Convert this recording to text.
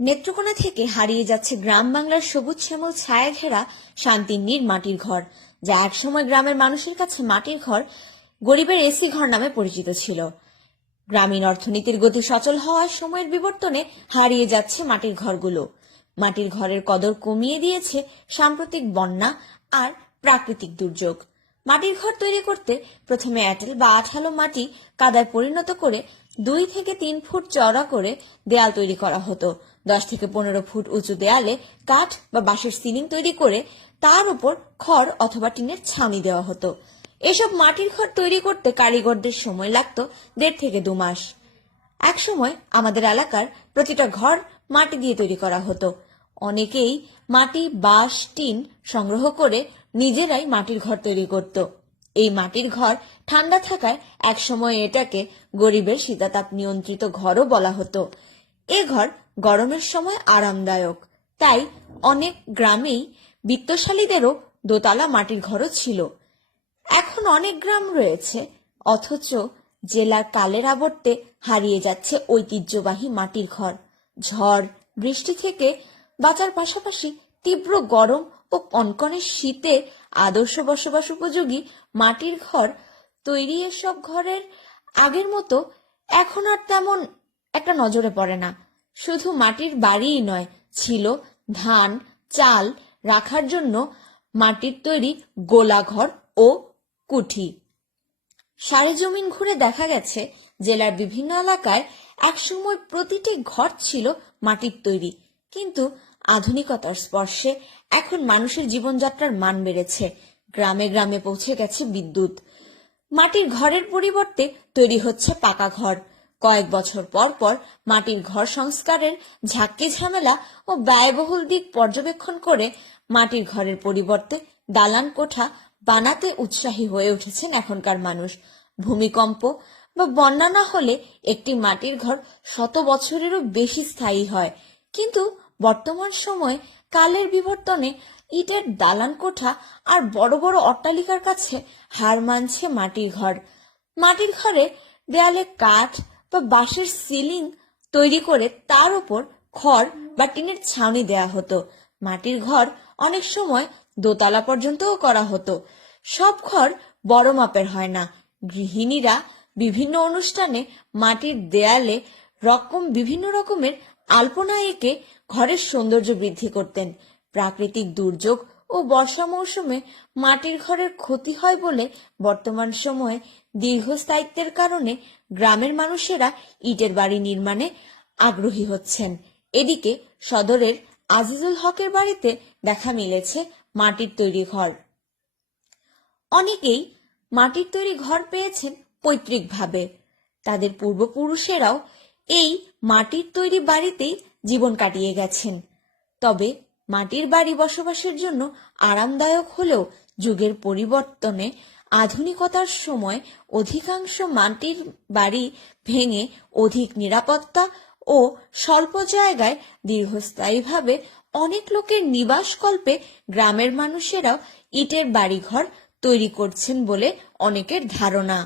নেত্রকোনা থেকে হারিয়ে যাচ্ছে গ্রাম বাংলার সবুজ শ্যামল ছায়া ঘেরা শান্তির নীর মাটির ঘর, যা একসময় গ্রামের মানুষের কাছে মাটির ঘর, গরিবের এসি ঘর নামে পরিচিত ছিল। গ্রামীণ অর্থনীতির গতি সচল হওয়ার সময়ের বিবর্তনে হারিয়ে যাচ্ছে মাটির ঘরগুলো। মাটির ঘরের কদর কমিয়ে দিয়েছে সাম্প্রতিক বন্যা আর প্রাকৃতিক দুর্যোগ। মাটির ঘর তৈরি করতে প্রথমে এঁটেল বা আঠালো মাটি কাদায় পরিণত করে দুই থেকে তিন ফুট চওড়া করে দেয়াল তৈরি করা হতো। দশ থেকে পনেরো ফুট উঁচু দেয়ালে কাঠ বা বাঁশের সিলিং তৈরি করে তার উপর খড় অথবা টিনের ছাউনি দেওয়া হতো। এসব মাটির ঘর তৈরি করতে কারিগরদের সময় লাগতো দেড় থেকে দু মাস। এক সময় আমাদের এলাকার প্রতিটা ঘর মাটি দিয়ে তৈরি করা হতো। অনেকেই মাটি, বাঁশ, টিন সংগ্রহ করে নিজেরাই মাটির ঘর তৈরি করত। এই মাটির ঘর ঠান্ডা থাকায় একসময় এটাকে গরিবের শীতাতাপ নিয়ন্ত্রিত ঘরও বলা হতো। এ ঘর গরমের সময় আরামদায়ক। তাই অনেক গ্রামেই বিত্তশালীদেরও দোতলা মাটির ঘরও ছিল। এখন অনেক গ্রাম রয়েছে, অথচ জেলার কালের আবর্তে হারিয়ে যাচ্ছে ঐতিহ্যবাহী মাটির ঘর। ঝড়, বৃষ্টি থেকে বাঁচার পাশাপাশি তীব্র গরম ও কনকনে শীতে আদর্শ বসবাস উপযোগী মাটির ঘর তৈরি এসব ঘরের আগের মতো এখন আর তেমন একটা নজরে পড়ে না। শুধু মাটির বাড়িই নয়, ছিল ধান, চাল রাখার জন্য মাটির তৈরি গোলাঘর ও কুঠি। সারে জমিন ঘুরে দেখা গেছে, জেলার বিভিন্ন এলাকায় একসময় প্রতিটি ঘর ছিল মাটির তৈরি। কিন্তু আধুনিকতার স্পর্শে এখন মানুষের জীবনযাত্রার মান বেড়েছে। গ্রামে গ্রামে পৌঁছে গেছে বিদ্যুৎ। মাটির ঘরের পরিবর্তে তৈরি হচ্ছে পাকা ঘর। কয়েক বছর পর পর মাটির ঘর সংস্কারের ঝাঁকি ঝামেলা ও ব্যয়বহুল দিক পর্যবেক্ষণ করে মাটির ঘরের পরিবর্তে দালান কোঠা বানাতে উৎসাহী হয়ে উঠেছেন এখনকার মানুষ। ভূমিকম্প বা বন্যা না হলে একটি মাটির ঘর শত বছরেরও বেশি স্থায়ী হয়। কিন্তু বর্তমান সময় কালের বিবর্তনে ইটের দালান কোঠা আর বড় বড় অট্টালিকার কাছে হার মানছে মাটির ঘর। মাটির ঘরে দেয়ালে কাঠ বা বাঁশের সিলিং তৈরি করে তার উপর খড় বা টিনের ছাউনি দেয়া হতো। মাটির ঘর অনেক সময় দোতলা পর্যন্তও করা হতো। সব ঘর বড় মাপের হয় না। গৃহিণীরা বিভিন্ন অনুষ্ঠানে মাটির দেয়ালে রকম বিভিন্ন রকমের আলপনা এঁকে ঘরের সৌন্দর্য বৃদ্ধি করতেন। প্রাকৃতিক দুর্যোগ ও বর্ষা মৌসুমে মাটির ঘরের ক্ষতি হয় বলে বর্তমান সময়ে দীর্ঘস্থায়িত্বের কারণে গ্রামের মানুষেরা ইটের বাড়ি নির্মাণে আগ্রহী হচ্ছেন। এদিকে সদরের আজিজুল হকের বাড়িতে দেখা মিলেছে মাটির তৈরি ঘর। অনেকেই মাটির তৈরি ঘর পেয়েছেন পৈতৃকভাবে। তাদের পূর্বপুরুষেরাও এই মাটির তৈরি বাড়িতেই জীবন কাটিয়ে গেছেন। তবে মাটির বাড়ি বসবাসের জন্য আরামদায়ক হলেও যুগের পরিবর্তনে আধুনিকতার সময় অধিকাংশ মাটির বাড়ি ভেঙে অধিক নিরাপত্তা ও স্বল্প জায়গায় দীর্ঘস্থায়ীভাবে অনেক লোকের নিবাসকল্পে গ্রামের মানুষেরাও ইটের বাড়িঘর তৈরি করছেন বলে অনেকের ধারণা।